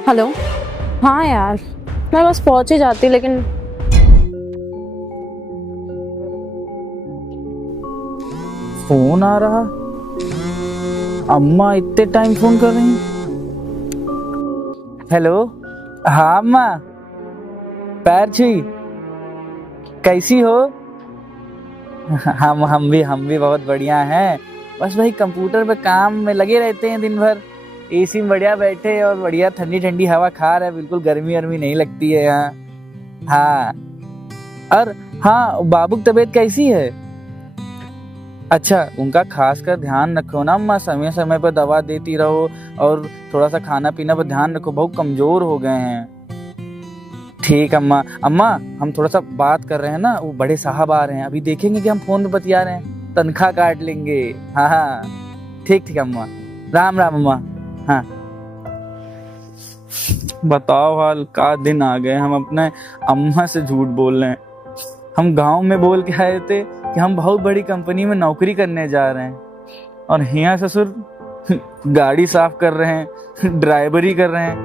Hello. हाँ यार, मैं बस पहुंच ही जाती लेकिन फोन आ रहा। अम्मा इतने टाइम फोन कर रही। हेलो। हाँ अम्मा, पैर छुई, कैसी हो? हम भी बहुत बढ़िया हैं। बस वही कंप्यूटर पे काम में लगे रहते हैं दिन भर। एसी में बढ़िया बैठे और बढ़िया ठंडी ठंडी हवा खा रहे हैं, बिल्कुल गर्मी वर्मी नहीं लगती है यहाँ। हाँ। और हाँ, बाबू की तबीयत कैसी है? अच्छा, उनका खास कर ध्यान रखो ना अम्मा, समय समय पर दवा देती रहो और थोड़ा सा खाना पीना पर ध्यान रखो, बहुत कमजोर हो गए हैं। ठीक अम्मा। अम्मा, हम थोड़ा सा बात कर रहे हैं ना, वो बड़े साहब आ रहे हैं, अभी देखेंगे कि हम फोन पे बतिया रहे हैं, तनख्वाह काट लेंगे। हाँ हाँ, ठीक ठीक अम्मा। राम राम अम्मा। हाँ। बताओ हाल का दिन आ गए, हम अपने अम्मा से झूठ बोल रहे हैं। हम गांव में बोल के आए थे कि हम बहुत बड़ी कंपनी में नौकरी करने जा रहे हैं, और यहाँ ससुर गाड़ी साफ कर रहे हैं, ड्राइवरी कर रहे हैं।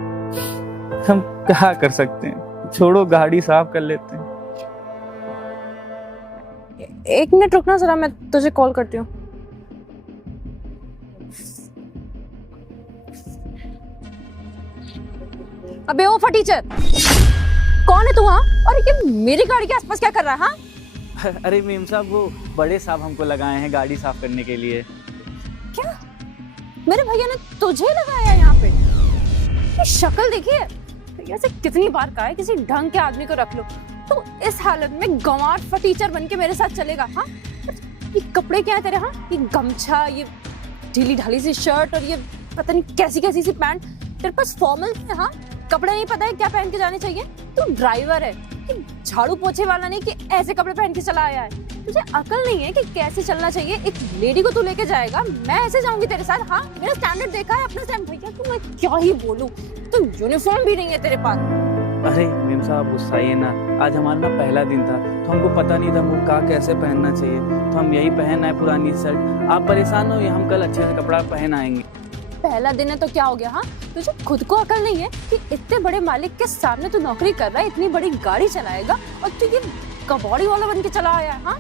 हम क्या कर सकते हैं, छोड़ो, गाड़ी साफ कर लेते हैं। एक मिनट रुकना जरा, मैं तुझे कॉल करती हूँ। अबे ओ फटीचर, कौन है तू? हाँ, और ये मेरी गाड़ी के आसपास क्या कर रहा है? हाँ, अरे मेम साहब, वो बड़े साहब हमको लगाए हैं गाड़ी साफ करने के लिए। क्या मेरे भैया ने तुझे लगाया यहाँ पे? ये शक्ल देखिए, भैया से कितनी बार कहा है किसी ढंग के आदमी को रख लो, तो इस हालत में गंवार फटीचर बन के मेरे साथ चलेगा? हाँ, ये कपड़े क्या है तेरे? हाँ, ये गमछा, ये ढीली ढाली सी शर्ट और ये पता नहीं कैसी कैसी सी पैंट, तेरे पास फॉर्मल है? हाँ, कपड़े नहीं पता है क्या पहन के जाने चाहिए? तू ड्राइवर है, झाड़ू पोछे वाला नहीं कि ऐसे कपड़े पहन के चला आया है। तुझे अकल नहीं है कि कैसे चलना चाहिए? एक लेडी को तू लेके जाएगा, मैं ऐसे जाऊंगी तेरे साथ? हाँ, मेरा स्टैंडर्ड देखा है अपना स्टैंड। भैया तू, मैं क्या ही बोलूं, तू यूनिफॉर्म भी नहीं है तेरे पास। अरे मेम साहब, गुस्साइए ना, आज हमारा ना पहला दिन था, तो हमको पता नहीं था हमको का कैसे पहनना चाहिए, तो हम यही पहन आए पुरानी शर्ट। आप परेशान हो, ये हम कल अच्छे से कपड़ा पहन आएंगे। पहला दिन है तो क्या हो गया? हाँ, तुझे खुद को अकल नहीं है कि इतने बड़े मालिक के सामने तू नौकरी कर रहा है, इतनी बड़ी गाड़ी चलाएगा और तू ये कबाड़ी वाला बन के चला आया है? हाँ,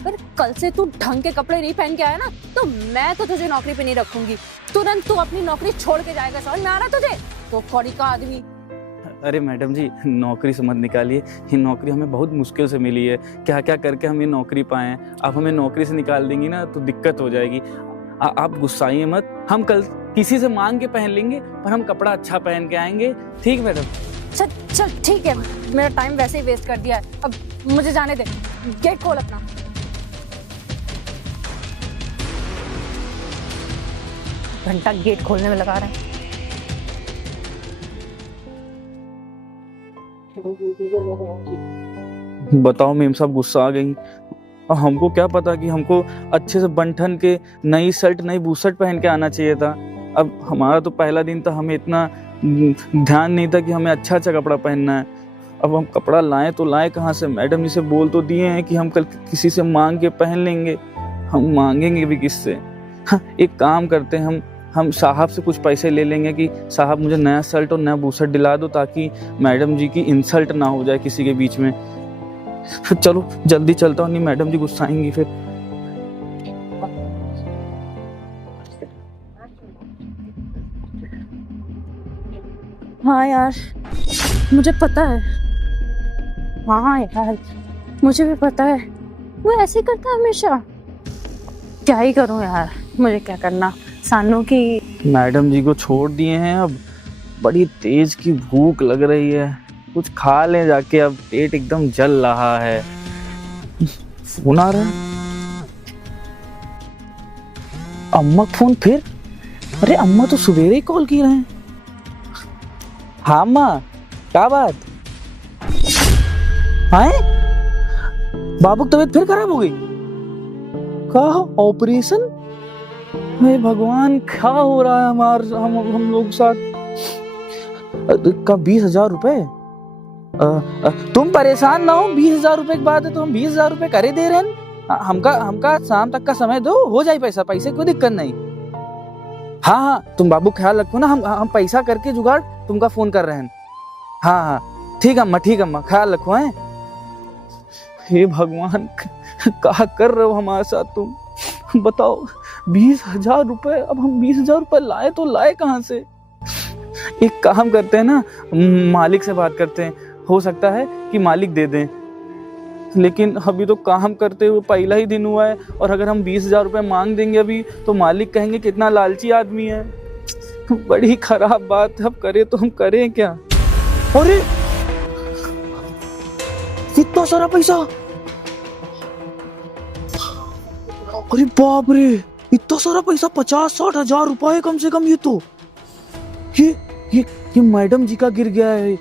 अगर कल से तू ढंग के कपड़े नहीं पहन के आया ना, तो मैं तो तुझे नौकरी पे नहीं रखूंगी। तुरंत तू अपनी नौकरी छोड़ के जाएगा, समझ में आ रहा तुझे? तो कौड़ी का आदमी। अरे मैडम जी, नौकरी से मत निकालिए, ये नौकरी हमें बहुत मुश्किल से मिली है, क्या क्या करके हम ये नौकरी पाए हैं। आप हमें नौकरी से निकाल देंगी ना तो दिक्कत हो जाएगी। आप गुस्साइए मत, हम कल किसी से मांग के पहन लेंगे, पर हम कपड़ा अच्छा पहन के आएंगे। ठीक मैडम? चल चल ठीक है, मेरा टाइम वैसे ही वेस्ट कर दिया है, अब मुझे जाने दे। गेट खोल अपना। घंटा गेट खोलने में लगा रहा है। बताओ मेम साहब, गुस्सा आ गई। और हमको क्या पता कि हमको अच्छे से बंठन के नई शर्ट नई बूशर्ट पहन के आना चाहिए था। अब हमारा तो पहला दिन था, हमें इतना ध्यान नहीं था कि हमें अच्छा अच्छा कपड़ा पहनना है। अब हम कपड़ा लाएं तो लाएं कहाँ से? मैडम जी से बोल तो दिए हैं कि हम कल किसी से मांग के पहन लेंगे, हम मांगेंगे भी किससे? हाँ, एक काम करते हैं, हम साहब से कुछ पैसे ले लेंगे कि साहब मुझे नया शर्ट और नया बूशर्ट दिला दो, ताकि मैडम जी की इंसल्ट ना हो जाए किसी के बीच में। चलो जल्दी चलता हूँ, नहीं मैडम जी गुस्साएंगी फिर। हाँ यार, मुझे पता है। हाँ यार, मुझे भी पता है, वो ऐसे ही करता है हमेशा। क्या ही करूं यार, मुझे क्या करना। सानू की मैडम जी को छोड़ दिए हैं, अब बड़ी तेज की भूख लग रही है, कुछ खा लें जाके, अब पेट एकदम जल रहा है। फोन आ रहा है, अम्मा का फोन फिर। अरे अम्मा तो सवेरे ही कॉल की रहे हैं। हाँ अम्मा, क्या बात? हाँ, बाबू की तबीयत फिर खराब हो गई? क्या ऑपरेशन? हे भगवान, क्या हो रहा है हम लोग साथ? का 20,000 रुपए? तुम परेशान ना हो, 20,000 रुपए की बात है तो हम 20,000 रुपए करे दे रहे हैं। हमका शाम तक का समय दो, हो जाए पैसा, पैसे कोई दिक्कत नहीं। हाँ हाँ, तुम बाबू ख्याल रखो ना, हम पैसा करके जुगाड़ तुमका फोन कर रहे हैं। हाँ हाँ ठीक अम्मा, ख्याल रखो हैं। हे भगवान, क्या कर रहे हो हमारे साथ तुम? बताओ, 20,000 रुपए, अब हम 20,000 रुपए लाए तो लाए कहाँ से? एक काम करते हैं ना, मालिक से बात करते हैं, हो सकता है कि मालिक दे दें। लेकिन अभी तो काम करते हुए पहला ही दिन हुआ है, और अगर हम 20,000 रुपए मांग देंगे अभी तो मालिक कहेंगे कितना लालची आदमी है। बड़ी खराब बात है, अब करे तो हम करें क्या? अरे इतना सारा पैसा, अरे बाप रे, इतना सारा पैसा, 50-60 हजार रुपए कम से कम। ये तो ये मैडम जी का गिर गया है।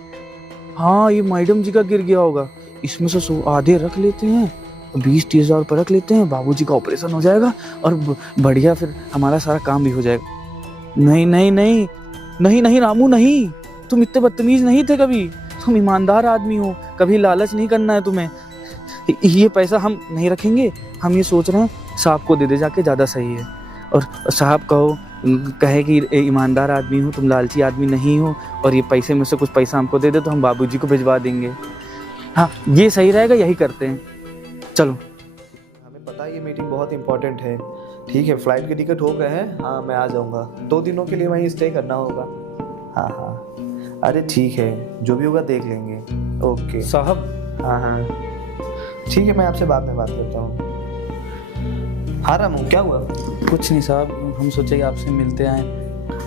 हाँ, ये मैडम जी का गिर गया होगा। इसमें से आधे रख लेते हैं, 20-30 हजार रुपये रख लेते हैं, बाबूजी का ऑपरेशन हो जाएगा और बढ़िया, फिर हमारा सारा काम भी हो जाएगा। नहीं नहीं नहीं नहीं नहीं रामू, नहीं, तुम इतने बदतमीज नहीं थे कभी। तुम ईमानदार आदमी हो, कभी लालच नहीं करना है तुम्हें। ये पैसा हम नहीं रखेंगे, हम ये सोच रहे हैं साहब को दे दे जाके, ज़्यादा सही है। और साहब कहे कि ईमानदार आदमी हो, तुम लालची आदमी नहीं हो, और ये पैसे में से कुछ पैसा हमको दे दे तो हम बाबूजी को भिजवा देंगे। हाँ, ये सही रहेगा, यही करते हैं। चलो। हमें पता है ये मीटिंग बहुत इंपॉर्टेंट है। ठीक है, फ्लाइट के टिकट हो गए हैं। हाँ, मैं आ जाऊँगा। 2 दिनों के लिए वहीं स्टे करना होगा। हाँ हाँ, अरे ठीक है, जो भी होगा देख लेंगे। ओके साहब। हाँ हाँ ठीक है, मैं आपसे बाद में बात करता हूँ। हाँ रामू, क्या हुआ? कुछ नहीं साहब, हम सोचे कि आपसे मिलते आए।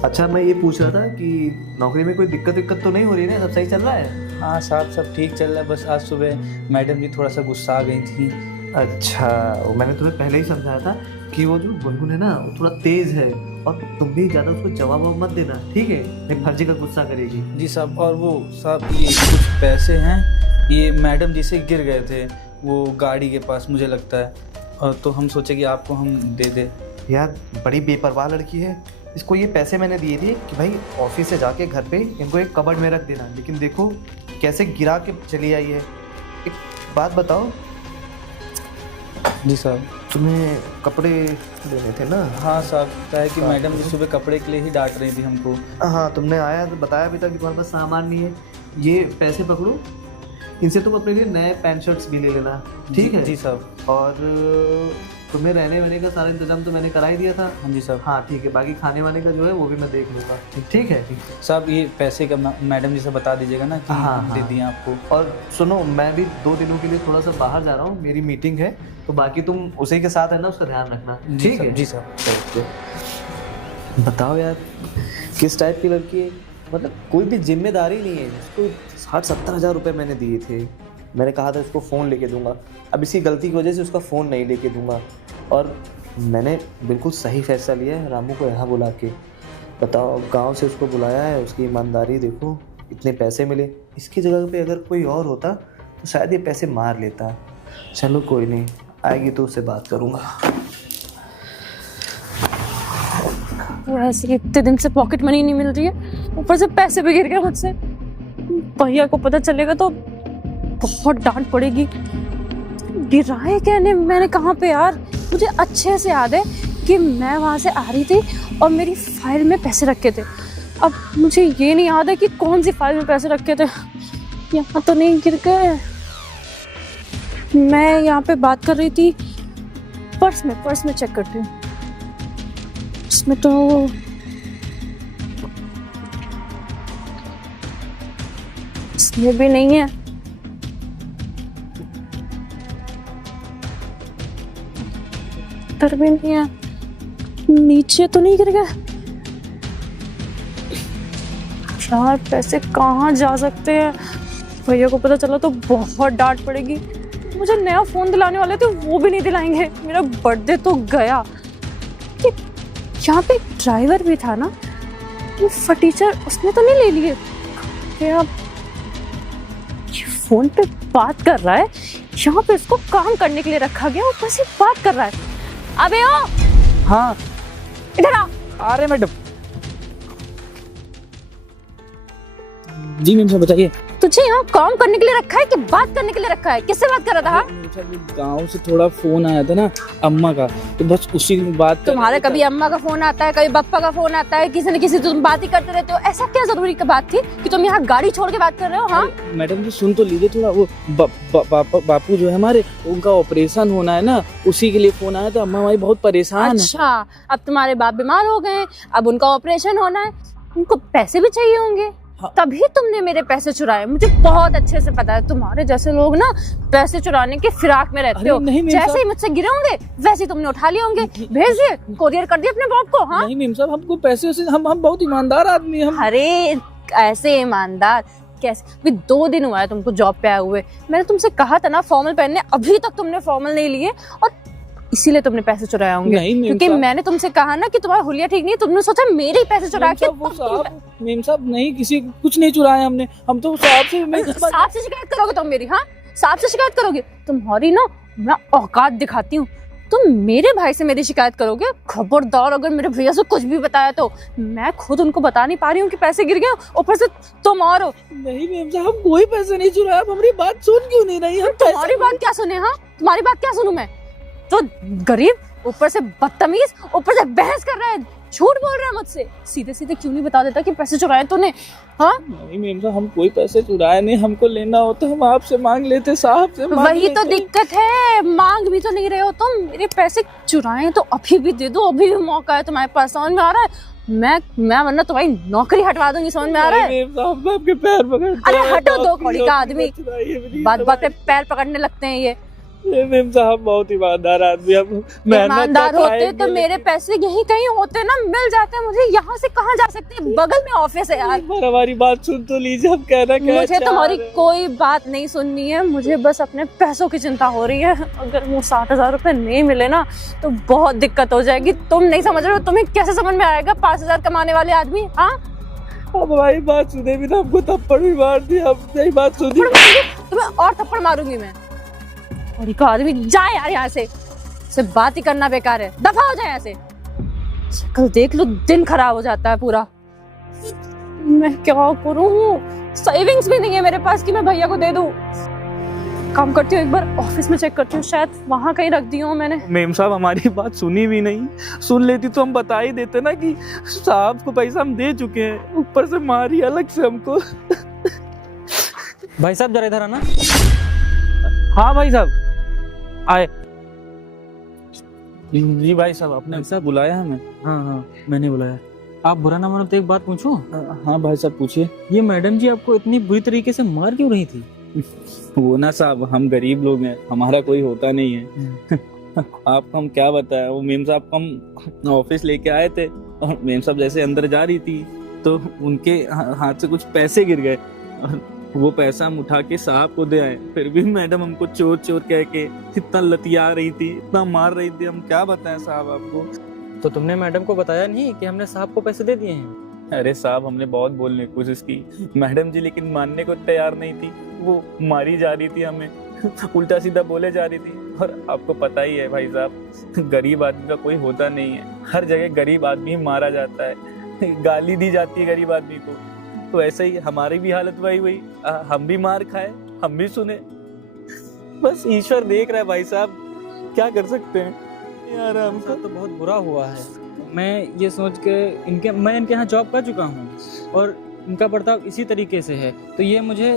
अच्छा, मैं ये पूछ रहा था कि नौकरी में कोई दिक्कत तो नहीं हो रही है ना? सब सही चल रहा है? हाँ साहब, सब ठीक चल रहा है। बस आज सुबह मैडम जी थोड़ा सा गुस्सा आ गई थी। अच्छा, वो मैंने तुम्हें पहले ही समझाया था कि वो जो गुनगुन है ना, वो थोड़ा तेज है, और तुम भी ज़्यादा उसको जवाब मत देना, ठीक है? नहीं, फर्जी का गुस्सा करेगी। जी साहब। और वो साहब, ये कुछ पैसे हैं, ये मैडम जी से गिर गए थे वो गाड़ी के पास, मुझे लगता है, और तो हम सोचे कि आपको हम दे दे। यार, बड़ी बेपरवाह लड़की है। इसको ये पैसे मैंने दिए थे कि भाई ऑफिस से जाके घर पे इनको एक कबर्ड में रख देना, लेकिन देखो कैसे गिरा के चली आई है। एक बात बताओ। जी साहब। तुम्हें कपड़े देने थे ना? हाँ साहब, क्या है कि मैडम जी सुबह कपड़े के लिए ही डांट रही थी हमको। हाँ, तुमने आया तो बताया भी था कि तुम्हारे पास सामान नहीं है। ये पैसे पकड़ो, इनसे तुम अपने लिए नए पैंट शर्ट्स भी ले लेना, ठीक है? जी साहब। और तुम्हें रहने वहने का सारा इंतजाम तो मैंने करा ही दिया था। हाँ जी साहब। हाँ ठीक है, बाकी खाने वाने का जो है वो भी मैं देख लूँगा। ठीक है साहब, ये पैसे का मैडम जी से बता दीजिएगा ना कि हाँ, हम दे हाँ। दिए आपको। और सुनो, मैं भी 2 दिनों के लिए थोड़ा सा बाहर जा रहा हूँ, मेरी मीटिंग है, तो बाकी तुम उसी के साथ है ना, उसका ध्यान रखना, ठीक है? जी साहब। बताओ यार, किस टाइप की लड़की है? मतलब कोई भी जिम्मेदारी नहीं है। इसको 60-70 हज़ार रुपये मैंने दिए थे। मैंने कहा था इसको फ़ोन लेके दूंगा, अब इसी गलती की वजह से उसका फ़ोन नहीं लेके दूंगा। और मैंने बिल्कुल सही फैसला लिया है, रामू को यहाँ बुला के। बताओ, गांव से उसको बुलाया है, उसकी ईमानदारी देखो, इतने पैसे मिले। इसकी जगह पे अगर कोई और होता तो शायद ये पैसे मार लेता। चलो कोई नहीं, आएगी तो उससे बात करूँगा। ऐसे ही इतने दिन से पॉकेट मनी नहीं मिल रही है, ऊपर से पैसे भी गिर गए मुझसे। भैया को पता चलेगा तो बहुत डांट पड़ेगी। गिराए कहने मैंने कहाँ पे यार? मुझे अच्छे से याद है कि मैं वहां से आ रही थी और मेरी फाइल में पैसे रखे थे। अब मुझे ये नहीं याद है कि कौन सी फाइल में पैसे रखे थे। यहाँ तो नहीं गिर गए। मैं यहाँ पे बात कर रही थी, पर्स में चेक करती हूँ। इसमें तो इसमें भी नहीं है। इधर भी नहीं है। नीचे तो नहीं गिर गया यार? पैसे कहाँ जा सकते हैं? भैया को पता चला तो बहुत डांट पड़ेगी। मुझे नया फोन दिलाने वाले थे, वो भी नहीं दिलाएंगे। मेरा बर्थडे तो गया। यहाँ पे ड्राइवर भी था ना, वो फटीचर, उसने तो नहीं ले लिए क्या? ये फोन पे बात कर रहा है, यहाँ पे इसको काम करने के लिए रखा गया, ऊपर से बात कर रहा है। अबे ओ! हाँ, इधर आ रहे मैडम। जी मैम साहब, बताइए। तो तुझे यहाँ काम करने के लिए रखा है कि बात करने के लिए रखा है? किससे बात कर रहा था? गांव से थोड़ा फोन आया था ना अम्मा का, तो बस उसी में बात कर तुम्हारे रहा था। कभी अम्मा का फोन आता है, कभी पापा का फोन आता है, किसी न किसी से तुम बात ही करते रहते हो। ऐसा क्या जरूरी की बात थी कि तुम यहाँ गाड़ी छोड़ के बात कर रहे हो? हाँ मैडम जी सुन तो लीजिए थोड़ा, वो बापू जो है हमारे, उनका ऑपरेशन होना है ना, उसी के लिए फोन आया था। अम्मा हमारी बहुत परेशान है। अच्छा, अब तुम्हारे बाप बीमार हो गए, अब उनका ऑपरेशन होना है, उनको पैसे भी चाहिए होंगे, हाँ। तभी तुमने मेरे पैसे चुराए। मुझे बहुत अच्छे से पता है, तुम्हारे जैसे लोग ना पैसे चुराने के फिराक में रहते अरे हो। नहीं मेम जैसे साहब। ही मुझसे गिरे होंगे वैसे ही तुमने उठा लिए होंगे, भेज दिए, कोरियर कर दिए अपने बाप को। हाँ नहीं मेम साहब, हमको पैसे से हम बहुत ईमानदार आदमी हैं हम। अरे ऐसे ईमानदार कैसे? अभी 2 दिन हुआ है तुमको जॉब पे आए हुए। मैंने तुमसे कहा था ना फॉर्मल पहनने, अभी तक तुमने फॉर्मल नहीं लिए, और इसीलिए तुमने पैसे चुराए होंगे। नहीं मेम क्योंकि साहब। मैंने तुमसे कहा ना कि तुम्हारा हुलिया ठीक नहीं है, तुमने सोचा मेरे ही पैसे चुरा के मेम साहब नहीं, किसी कुछ नहीं चुराया हमने, हम तो साहब से साहब से शिकायत करोगे तुम मेरी? हाँ साहब से शिकायत करोगे? तुम्हारी ना मैं औकात दिखाती हूँ। तुम मेरे भाई से मेरी शिकायत करोगे? खबरदार, अगर मेरे भैया से कुछ भी बताया तो। मैं खुद उनको बता नहीं पा रही हूँ कि पैसे गिर गए, ऊपर से तुम और हो। नहीं मेम साहब, हम कोई पैसे नहीं चुराया। आप हमारी बात सुन क्यों नहीं रही? हम तुम्हारी बात क्या सुने? हाँ तुम्हारी बात क्या सुनूं मैं? तो गरीब, ऊपर से बदतमीज, ऊपर से बहस कर रहा है, झूठ बोल रहा है मुझसे। सीधे सीधे क्यों नहीं बता देता कि पैसे चुराए तूने? हाँ नहीं मेम साहब, हम कोई पैसे चुराए नहीं। हमको लेना होता हम आपसे मांग लेते, साहब से मांग वही तो लेते। दिक्कत है, मांग भी तो नहीं रहे हो तुम। मेरे पैसे चुराए तो अभी भी दे दो, अभी भी मौका है तुम्हारे पास। समझ में आ रहा है? मैं वरना तुम्हारी नौकरी हटवा दूंगी। समझ में आ रहा है? नहीं मेम साहब, मैं आपके पैर पकड़ता अरे हूँ। हटो, दो नौकरी कौड़ी का आदमी, चुराइए मेरी। बात बात पे पैर पकड़ने लगते हैं ये। मेम साहब बहुत ईमानदार आदमी, हम मेहनत ईमानदार तो होते खाएंगे, तो मेरे पैसे यही कहीं होते ना, मिल जाते मुझे। यहाँ से कहाँ जा सकते हैं? बगल में ऑफिस है यार। एक बार हमारी बात सुन तो लीजिए, हम कहना क्या मुझे तुम्हारी कोई बात नहीं सुननी है, मुझे बस अपने पैसों की चिंता हो रही है। अगर वो 60,000 रुपए नहीं मिले ना तो बहुत दिक्कत हो जाएगी। तुम नहीं समझ रहे हो, तुम्हें कैसे समझ में आएगा 5,000 कमाने वाले आदमी? हाँ अब हमारी बात सुने भी ना, हमको थप्पड़ भी मार दिया। हम नहीं बात सुनी। तुम्हें और थप्पड़ मारूंगी मैं। और का आदमी जा यार यहाँ से बात ही करना बेकार है, दफा हो जाए यहाँ से। शक्ल देख लो, दिन खराब हो जाता है पूरा। मैं क्या करूँ? सेविंग्स भी नहीं है मेरे पास कि मैं भैया को दे दूँ। काम करती हूँ, एक बार ऑफिस में चेक करती हूँ, शायद वहाँ कहीं रख दी हूँ मैंने। मेम साहब हमारी बात सुनी भी नहीं। सुन लेती तो हम बता ही देते ना कि साहब को पैसा हम दे चुके हैं, ऊपर से मारी अलग से हमको। भाई साहब जरा इधर आना। हाँ भाई साहब आए। जी भाई साहब, आपने साहब बुलाया हमें? हाँ मैंने बुलाया। आप बुरा ना मानो तो एक बात पूछूं? हाँ भाई साहब पूछिए। ये मैडम जी आपको इतनी बुरी तरीके से मार क्यों रही थी? वो ना साहब, हम गरीब लोग हैं, हमारा कोई होता नहीं है। आपको हम क्या बताएं, वो मेम साहब को हम ऑफिस लेके आए थे, और मेम साहब जैसे अंदर जा रही थी तो उनके हाथ से कुछ पैसे गिर गए, और वो पैसा हम उठा के साहब को दे आए। फिर भी मैडम हमको चोर चोर कह के इतना लतिया रही थी, इतना मार रही थी, हम क्या बताएं साहब आपको। तो तुमने मैडम को बताया नहीं कि हमने साहब को पैसे दे दिए हैं? अरे साहब, हमने बहुत बोलने की कोशिश की मैडम जी, लेकिन मानने को तैयार नहीं थी। वो मारी जा रही थी हमें, उल्टा सीधा बोले जा रही थी। और आपको पता ही है भाई साहब, गरीब आदमी का कोई होता नहीं है। हर जगह गरीब आदमी मारा जाता है, गाली दी जाती है गरीब आदमी को। तो ऐसे ही हमारी भी हालत वही हुई, हम भी मार खाए, हम भी सुने। बस ईश्वर देख रहा है भाई साहब, क्या कर सकते हैं यार। हम तो बहुत बुरा हुआ है। मैं ये सोच के मैं इनके यहाँ जॉब कर चुका हूँ, और इनका बर्ताव इसी तरीके से है, तो ये मुझे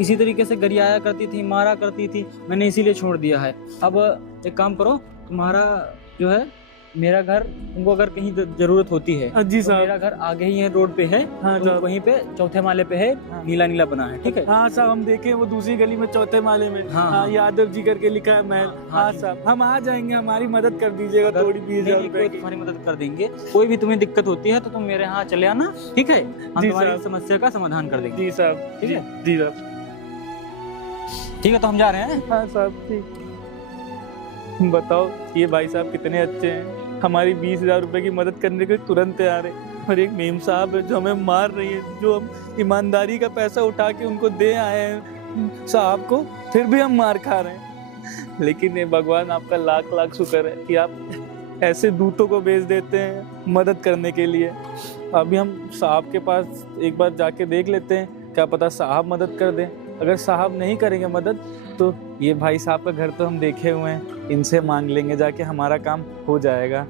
इसी तरीके से गरियाया करती थी, मारा करती थी। मैंने इसीलिए छोड़ दिया है। अब एक काम करो, तुम्हारा जो है मेरा घर, तुमको अगर कहीं जरूरत होती है जी तो साहब। मेरा घर आगे ही है, रोड पे है। हाँ तो वहीं पे चौथे माले पे है, नीला नीला बना है, ठीक है? हाँ साहब, हम देखे वो दूसरी गली में चौथे माले में। हाँ, हाँ, यादव जी करके लिखा है महल। हाँ जी। साहब, हम आ जाएंगे, हमारी मदद कर दीजिएगा थोड़ी 20,000 नहीं, रुपए कोई की। तुम्हारी मदद कर देंगे। कोई भी तुम्हें दिक्कत होती है तो तुम मेरे यहाँ चले आना, ठीक है? हम जी तुम्हारी साहब। समस्या का समाधान कर देंगे। जी साहब, ठीक है? जी साहब। ठीक है, तो हम जा रहे हैं। हाँ साहब ठीक। बताओ, ये भाई साहब कितने अच्छे हैं, हमारी 20,000 रुपए की मदद करने के तुरंत तैयार है। और एक मेम साहब है जो हमें मार रही है, जो हम ईमानदारी का पैसा उठा के उनको दे आए हैं साहब को, फिर भी हम मार खा रहे हैं। लेकिन ये भगवान, आपका लाख लाख शुक्र है कि आप ऐसे दूतों को भेज देते हैं मदद करने के लिए। अभी हम साहब के पास एक बार जाके देख लेते हैं, क्या पता साहब मदद कर दें। अगर साहब नहीं करेंगे मदद तो ये भाई साहब का घर तो हम देखे हुए हैं, इनसे मांग लेंगे जाके, हमारा काम हो जाएगा।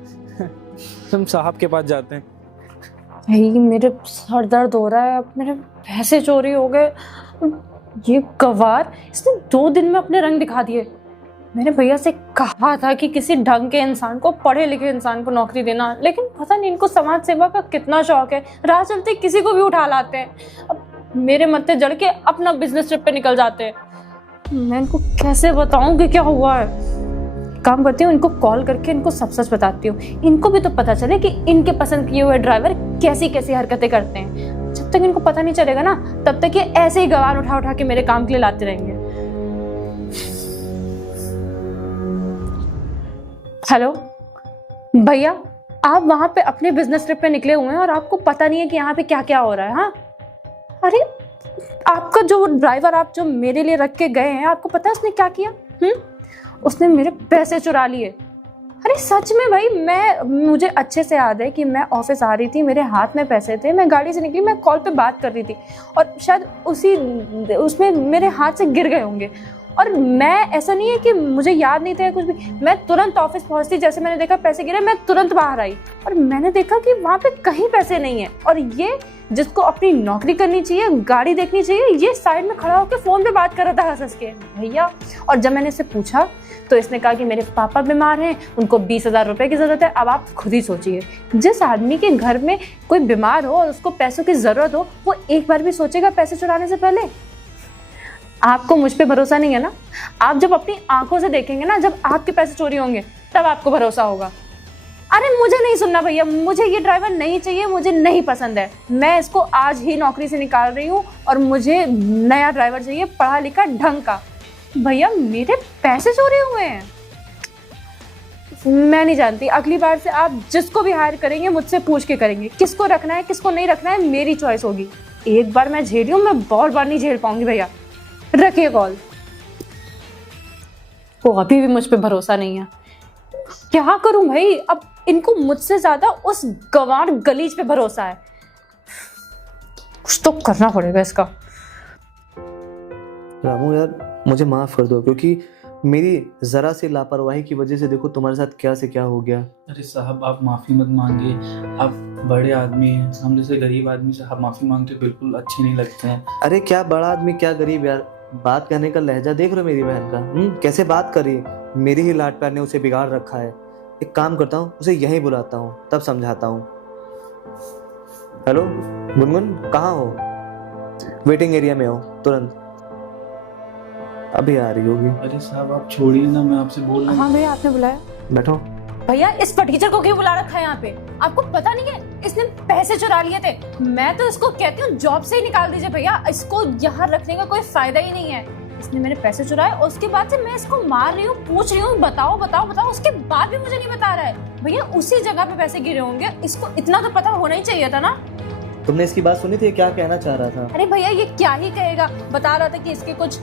हम साहब के पास जाते हैं। भाई मेरे सर दर्द हो रहा है, अब मेरे पैसे चोरी हो गए। ये गवार, इसने 2 दिन में अपने रंग दिखा दिए। मैंने भैया से कहा था कि किसी ढंग के इंसान को, पढ़े लिखे इंसान को नौकरी देना, लेकिन पता नहीं इनको समाज सेवा का कितना शौक है। राह चलते किसी को भी उठा लाते हैं। अब मेरे मत्थे जड़ के अपना बिजनेस ट्रिप पे निकल जाते हैं। मैं इनको कैसे बताऊं कि क्या हुआ है। काम करती हूँ, इनको कॉल करके इनको सब सच बताती हूँ। इनको भी तो पता चले कि इनके पसंद किए हुए ड्राइवर कैसी कैसी हरकतें करते हैं। जब तक इनको पता नहीं चलेगा ना, तब तक ये ऐसे ही गवार उठा उठा के मेरे काम के लिए लाते रहेंगे। हेलो भैया, आप वहां पे अपने बिजनेस ट्रिप पे निकले हुए हैं और आपको पता नहीं है कि यहाँ पे क्या क्या हो रहा है। हाँ, अरे आपका जो ड्राइवर आप जो मेरे लिए रख के गए हैं, आपको पता है उसने क्या किया? उसने मेरे पैसे चुरा लिए। अरे सच में भाई, मुझे अच्छे से याद है कि मैं ऑफिस आ रही थी, मेरे हाथ में पैसे थे, मैं गाड़ी से निकली, मैं कॉल पे बात कर रही थी और शायद उसमें मेरे हाथ से गिर गए होंगे। और मैं, ऐसा नहीं है कि मुझे याद नहीं था कुछ भी, मैं तुरंत ऑफिस पहुंचती, जैसे मैंने देखा पैसे गिरे, मैं तुरंत बाहर आई और मैंने देखा कि वहाँ पे कहीं पैसे नहीं है। और ये जिसको अपनी नौकरी करनी चाहिए, गाड़ी देखनी चाहिए, ये साइड में खड़ा होकर फोन पे बात कर रहा था हंस के भैया। और जब मैंने इसे पूछा तो इसने कहा कि मेरे पापा बीमार हैं, उनको 20,000 रुपए की जरूरत है। अब आप खुद ही सोचिए, जिस आदमी के घर में कोई बीमार हो और उसको पैसों की जरूरत हो, वो एक बार भी सोचेगा पैसे चुराने से पहले? आपको मुझ पे भरोसा नहीं है ना? आप जब अपनी आंखों से देखेंगे ना, जब आपके पैसे चोरी होंगे, तब आपको भरोसा होगा। अरे मुझे नहीं सुनना भैया, मुझे ये ड्राइवर नहीं चाहिए, मुझे नहीं पसंद है। मैं इसको आज ही नौकरी से निकाल रही हूँ और मुझे नया ड्राइवर चाहिए, पढ़ा लिखा ढंग का। भैया मेरे पैसे चोरी हुए हैं। मैं नहीं जानती, अगली बार से आप जिसको भी हायर करेंगे मुझसे पूछ के करेंगे। किसको रखना है किसको नहीं रखना है मेरी चॉइस होगी। एक बार मैं झेली हूँ, मैं बहुत बार नहीं झेल पाऊंगी भैया। रखिए कॉल। वो अभी भी मुझ पे भरोसा नहीं है। क्या करूं भाई, अब इनको मुझसे ज्यादा उस गंवार गलीज पे भरोसा है। कुछ तो करना पड़ेगा इसका। रामू यार, मुझे माफ कर दो, क्योंकि मेरी जरा सी लापरवाही की वजह से देखो तुम्हारे साथ क्या से क्या हो गया। अरे साहब, आप माफ़ी मत मांगिए। आप बड़े आदमी हैं, हम जैसे गरीब आदमी से आप माफ़ी मांगते बिल्कुल अच्छे नहीं लगते हैं। अरे क्या बड़ा आदमी क्या गरीब यार, बात करने का लहजा देख रहे हो मेरी बहन का, कैसे बात करी। मेरी ही लाड प्यार ने उसे बिगाड़ रखा है। एक काम करता हूँ, उसे यहीं बुलाता हूँ, तब समझाता हूँ। हेलो गुनगुन, कहाँ हो? वेटिंग एरिया में हो, तुरंत अभी आ रही होगी। अरे साहब आप छोड़िए ना, मैं आपसे बोल रहा हूँ। हाँ भैया, आपने बुलाया? बैठो। भैया इस टीचर को क्यों बुला रखा है यहाँ पे? आपको पता नहीं है इसने पैसे चुरा लिए थे। मैं तो इसको कहती हूँ जॉब से ही निकाल दीजिए भैया, इसको यहाँ रखने का कोई फायदा ही नहीं है। इसने मेरे पैसे चुराए और उसके बाद से मैं इसको मार रही हूँ, पूछ रही हूँ बताओ बताओ बताओ, उसके बाद भी मुझे नहीं बता रहा है। भैया उसी जगह पे पैसे गिरे होंगे, इसको इतना तो पता होना ही चाहिए था ना। तुमने इसकी बात सुनी थी, क्या कहना चाह रहा था? अरे भैया ये क्या ही कहेगा, बता रहा था कि इसके कुछ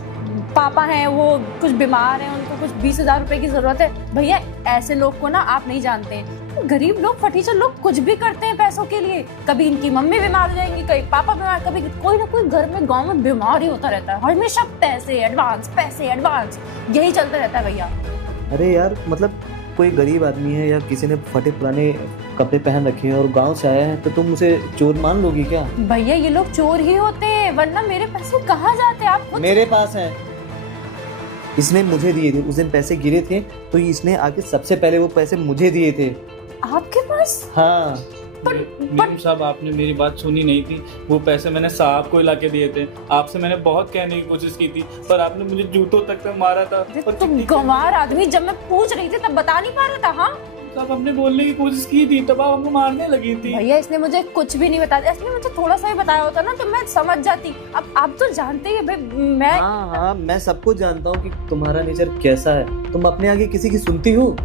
पापा हैं, वो कुछ बीमार हैं, उनको कुछ 20,000 रुपए की जरूरत है। भैया ऐसे लोग को ना आप नहीं जानते हैं। गरीब लोग, फटीचर लोग कुछ भी करते हैं पैसों के लिए। कभी इनकी मम्मी बीमार हो जाएंगी, कभी पापा बीमार, कभी कोई ना कोई घर में गांव में बीमार ही होता रहता है। हमेशा पैसे एडवांस यही चलता रहता है भैया। अरे यार, मतलब कोई गरीब आदमी है या किसी ने फटे पुराने कपड़े पहन रखे हैं और गांव से आया है, तो तुम उसे चोर मान लोगी क्या? भैया ये लोग चोर ही होते हैं, वरना मेरे पैसे कहाँ जाते? आप खुद मेरे पास है। इसने मुझे दिए थे, उस दिन पैसे गिरे थे तो इसने आके सबसे पहले वो पैसे मुझे दिए थे। आपके पास? हाँ। मैडम साहब, आपने मेरी बात सुनी नहीं थी। वो पैसे मैंने साहब को ला के दिए थे। आपसे मैंने बहुत कहने की कोशिश की थी, पर आपने मुझे जूतों तक मारा था। तुम गंवार आदमी, जब मैं पूछ रही थी तब बता नहीं पा रहा था। हाँ तब आपने बोलने की कोशिश की थी, तब आप हमको मारने लगी थी। भैया इसने मुझे कुछ भी नहीं बताया, इसने मुझे थोड़ा सा ही बताया होता ना तो मैं समझ जाती। अब आप तो जानते ही भाई, मैं हाँ, मैं सब कुछ जानता हूँ कि तुम्हारा नेचर कैसा है। तुम अपने आगे किसी की सुनती हो?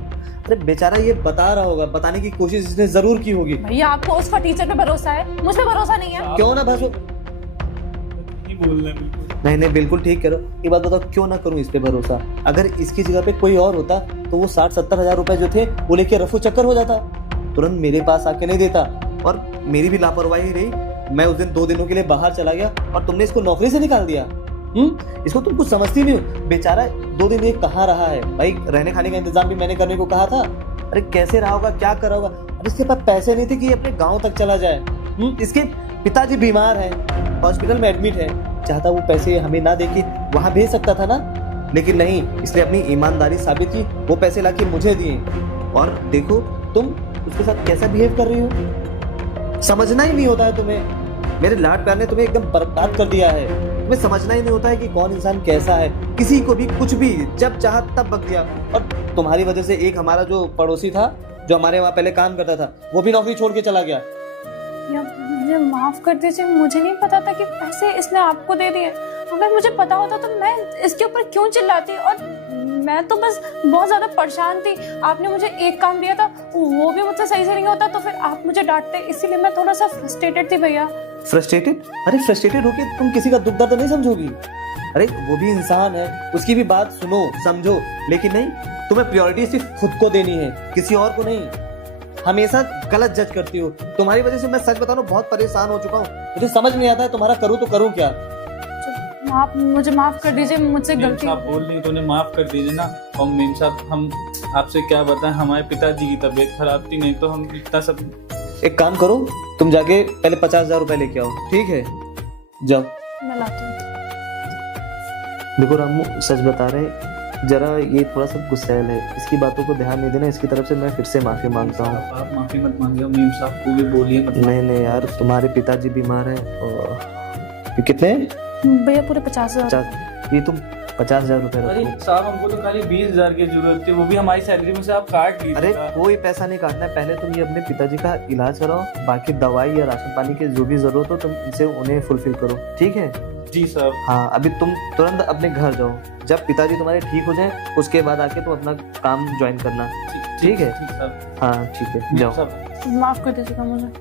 अरे बेचारा ये बता रहा होगा, बताने की कोशिश इसने जरूर की होगी। भैया आपको उस टीचर पे भरोसा है, मुझ पे भरोसा नहीं है। क्यों ना भरोसा? नहीं बोल रहे बिल्कुल। नहीं बिल्कुल ठीक करो। ये बात बताओ, क्यों ना करूं इस पे भरोसा? अगर इसकी जगह पे कोई और होता तो वो 60-70 हजार रुपए जो थे वो लेके रफू चक्कर हो जाता, तुरंत मेरे पास आके नहीं देता। और मेरी भी लापरवाही रही मैं उस दिन 2 दिनों के लिए बाहर चला गया और तुमने इसको नौकरी से निकाल दिया। इसको तुम कुछ समझती नहीं हो। बेचारा 2 दिन ये कहाँ रहा है भाई, रहने खाने का इंतजाम भी मैंने करने को कहा था। अरे कैसे रहा होगा, क्या कर रहा होगा। अब इसके पास पैसे नहीं थे कि ये अपने गाँव तक चला जाए। इसके पिताजी बीमार हैं, हॉस्पिटल में एडमिट है। चाहता वो पैसे हमें ना देके वहां भेज सकता था ना, लेकिन नहीं, इसने अपनी ईमानदारी साबित की, वो पैसे लाके मुझे दिए। और देखो तुम उसके साथ कैसा बिहेव कर रही हो, समझना ही नहीं होता है तुम्हें। मेरे लाड प्यार ने तुम्हें एकदम बर्बाद कर दिया है। तुम्हें समझना ही नहीं होता है कि कौन इंसान कैसा है। किसी को भी कुछ भी जब चाहा तब बक दिया। और तुम्हारी वजह से एक हमारा जो पड़ोसी था, जो हमारे वहाँ पहले काम करता था, वो भी नौकरी छोड़ के चला गया। मुझे माफ कर दीजिए, मुझे नहीं पता था कि पैसे इसने आपको दे दिए। अगर मुझे पता होता तो मैं इसके ऊपर क्यों चिल्लाती। और मैं तो बस बहुत ज्यादा परेशान थी। आपने मुझे एक काम दिया था, वो भी मुझसे सही से नहीं होता तो फिर आप मुझे डांटते, इसीलिए मैं थोड़ा सा फ्रस्ट्रेटेड थी भैया। फ्रस्ट्रेटेड? अरे फ्रस्ट्रेटेड होके तुम किसी का दुख दर्द नहीं समझोगी। अरे वो भी इंसान है, उसकी भी बात सुनो समझो। लेकिन नहीं, तुम्हें प्रायोरिटी सिर्फ खुद को देनी है, किसी और को नहीं। हमेशा गलत जज करती हो। तुम्हारी वजह से मैं सच बताऊं बहुत परेशान हो चुका हूँ। मुझे समझ नहीं आता है तुम्हारा करूँ तो करूँ क्या। मुझे माफ कर दीजिए, मुझसे गलती आप बोल रही तो उन्हें माफ कर दीजिए ना। और मेम साहब, हम आपसे क्या बताएं, हमारे पिताजी की तबीयत खराब थी, नहीं तो हम इतना सब। एक काम करो, तुम जाके पहले 50,000 रुपए लेके आओ, ठीक है? जाओ। मैं लाती हूँ। देखो रामू, सच बता रहे, जरा ये थोड़ा सा गुस्सैल है, इसकी बातों को ध्यान नहीं देना। इसकी तरफ से मैं फिर से माफी मांगता हूँ। आप माफी मत मांगिए, मेम साहब को भी बोलिए। नहीं यार, तुम्हारे पिताजी बीमार हैं। और कितने भैया? पूरे 50,000। ये तुम 50,000 रुपए अरे रखो। साहब, हमको तो खाली 20,000 की जरूरत थी, वो भी हमारी सैलरी में से आप काट लीजिए। अरे कोई पैसा नहीं काटना है। पहले तुम ये अपने पिताजी का इलाज कराओ, बाकी दवाई या राशन पानी की जो भी जरूरत हो तुम इनसे उन्हें फुलफिल करो, ठीक है? जी साहब। हाँ, अभी तुम तुरंत अपने घर जाओ। जब पिताजी तुम्हारे ठीक हो जाए उसके बाद आके तुम अपना काम ज्वाइन करना, ठीक है? ठीक साहब। हाँ ठीक है, जाओ। माफ कर दीजिएगा मुझे।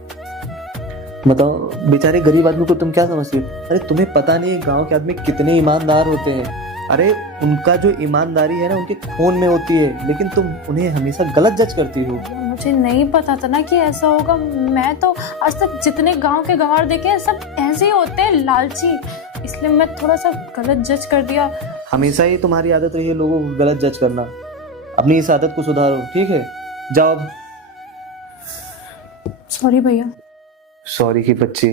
बताओ, बेचारे गरीब आदमी को तुम क्या समझती हो? अरे तुम्हें पता नहीं गांव के आदमी कितने ईमानदार होते हैं। अरे उनका जो ईमानदारी है ना उनके खून में होती है, लेकिन तुम उन्हें हमेशा गलत जज करती हो। मुझे नहीं पता था ना कि ऐसा होगा। मैं तो आज तक जितने गांव के गंवार देखे हैं सब ऐसे ही होते हैं, लालची। इसलिए मैं थोड़ा सा गलत जज कर दिया। हमेशा ही तुम्हारी आदत रही है लोगों को गलत जज करना। अपनी इस आदत को सुधारो, ठीक है? जाओ अब। सॉरी भैया। सॉरी की बच्ची।